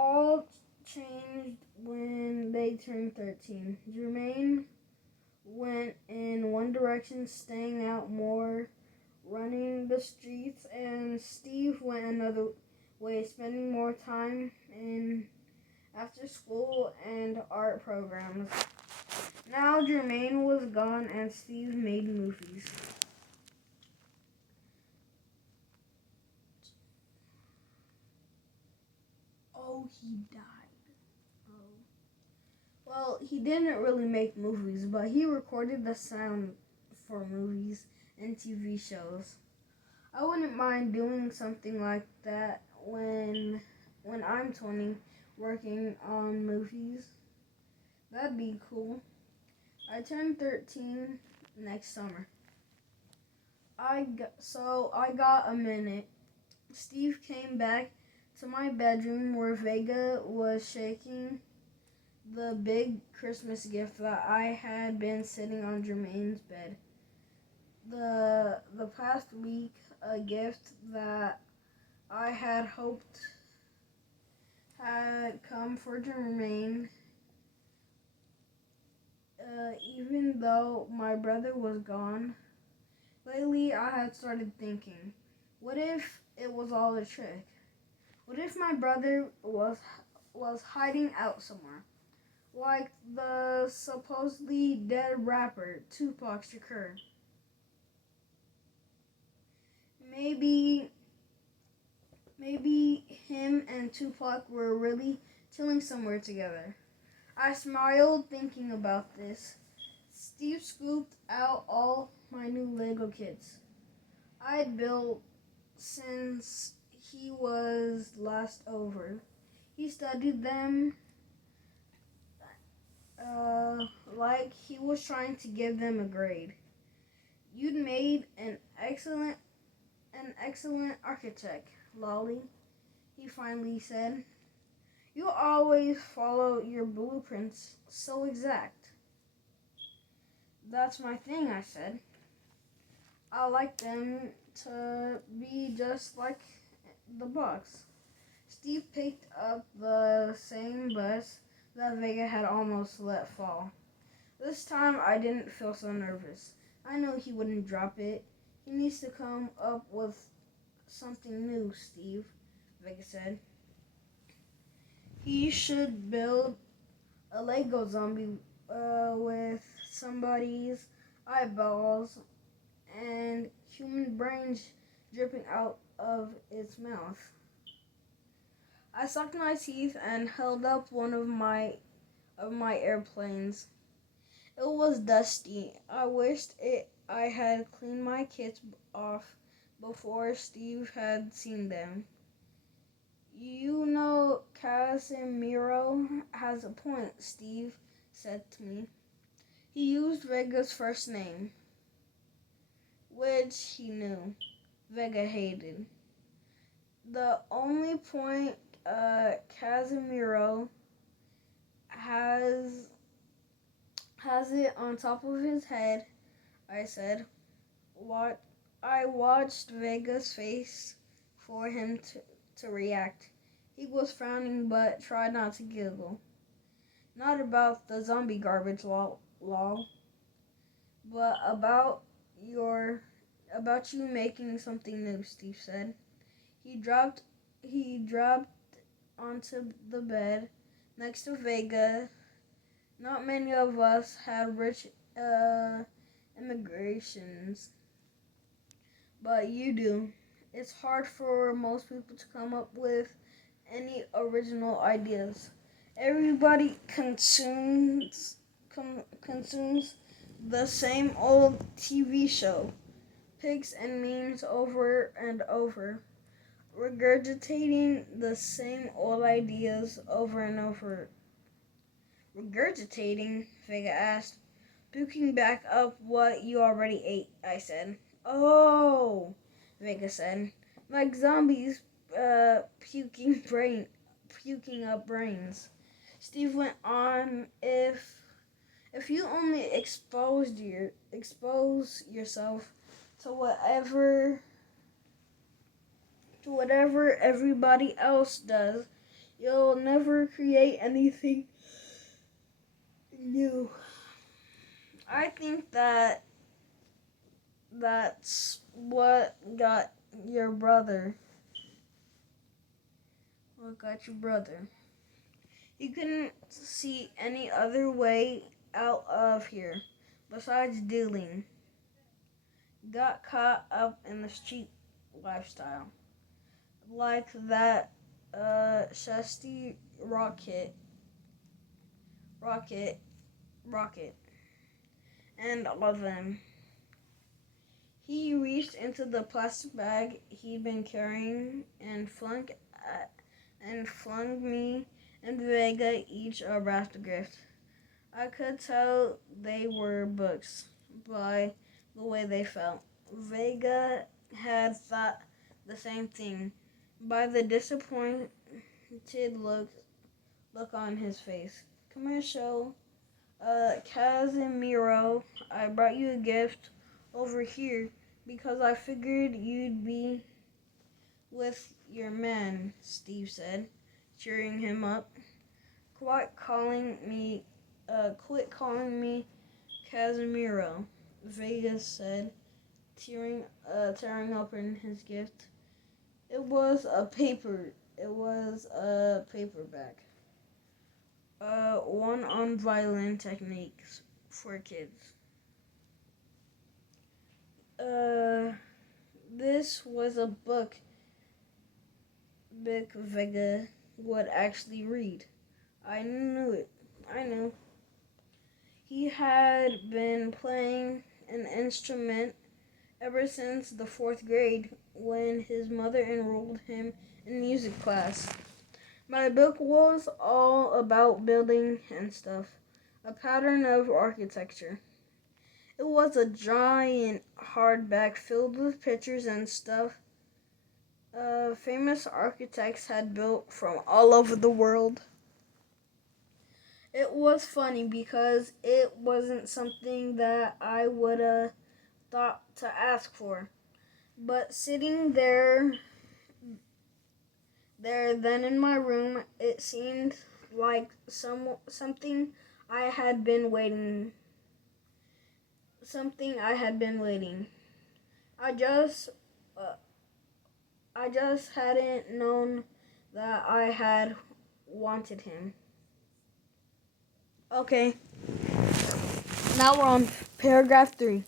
all changed when they turned 13. Jermaine went in one direction, staying out more, running the streets, and Steve went another way, spending more time in after school and art programs. Now Jermaine was gone and Steve made movies. Oh, he died. Oh. Well, he didn't really make movies, but he recorded the sound for movies and TV shows. I wouldn't mind doing something like that when I'm 20, working on movies. That'd be cool. I turn 13 next summer. I got a minute. Steve came back to my bedroom where Vega was shaking the big Christmas gift that I had been sitting on Jermaine's bed. The past week, a gift that I had hoped had come for Jermaine, even though my brother was gone. Lately, I had started thinking, what if it was all a trick? What if my brother was hiding out somewhere, like the supposedly dead rapper Tupac Shakur? Maybe him and Tupac were really chilling somewhere together. I smiled thinking about this. Steve scooped out all my new Lego kits I'd built since he was last over. He studied them like he was trying to give them a grade. You'd made an excellent architect, Lolly, he finally said. You always follow your blueprints so exact. That's my thing, I said. I like them to be just like the box. Steve picked up the same bus that Vega had almost let fall. This time I didn't feel so nervous. I know he wouldn't drop it. He needs to come up with something new, Steve, Vega said. He should build a Lego zombie with somebody's eyeballs and human brains dripping out of its mouth. I sucked my teeth and held up one of my airplanes. It was dusty. I wished I had cleaned my kits off before Steve had seen them. You know, Casimiro has a point, Steve said to me. He used Vega's first name, which he knew Vega hated. The only point Casimiro has it on top of his head, I said. What I watched Vega's face for him to react. He was frowning but tried not to giggle. Not about the zombie garbage, lol, but about you making something new, Steve said. He dropped onto the bed next to Vega. Not many of us had rich immigrations, but you do. It's hard for most people to come up with any original ideas. Everybody consumes the same old TV show, pigs and memes over and over, regurgitating the same old ideas over and over. Regurgitating? Vega asked. Puking back up what you already ate, I said. Oh, Vega said. Like zombies puking up brains. Steve went on, if you only expose yourself to whatever everybody else does, You'll never create anything new. I think that's what got your brother. What got your brother? He couldn't see any other way out of here besides dealing. Got caught up in the street lifestyle. Like that Shusty Rocket, and all of them. He reached into the plastic bag he'd been carrying and flung me and Vega each a wrapped gift. I could tell they were books by the way they felt. Vega had thought the same thing by the disappointed look on his face. Commercial, Casimiro, I brought you a gift over here because I figured you'd be with your man, Steve said, cheering him up. Quit calling me Casimiro, Vegas said, tearing open his gift. It was a paperback. One on violin techniques for kids. This was a book Vic Vega would actually read. I knew it. I knew. He had been playing an instrument ever since the 4th grade when his mother enrolled him in music class. My book was all about building and stuff, a pattern of architecture. It was a giant hardback filled with pictures and stuff famous architects had built from all over the world. It was funny because it wasn't something that I would have thought to ask for. But sitting there then in my room, it seemed like something I had been waiting. Something I had been waiting. I just hadn't known that I had wanted him. Okay, now we're on paragraph 3.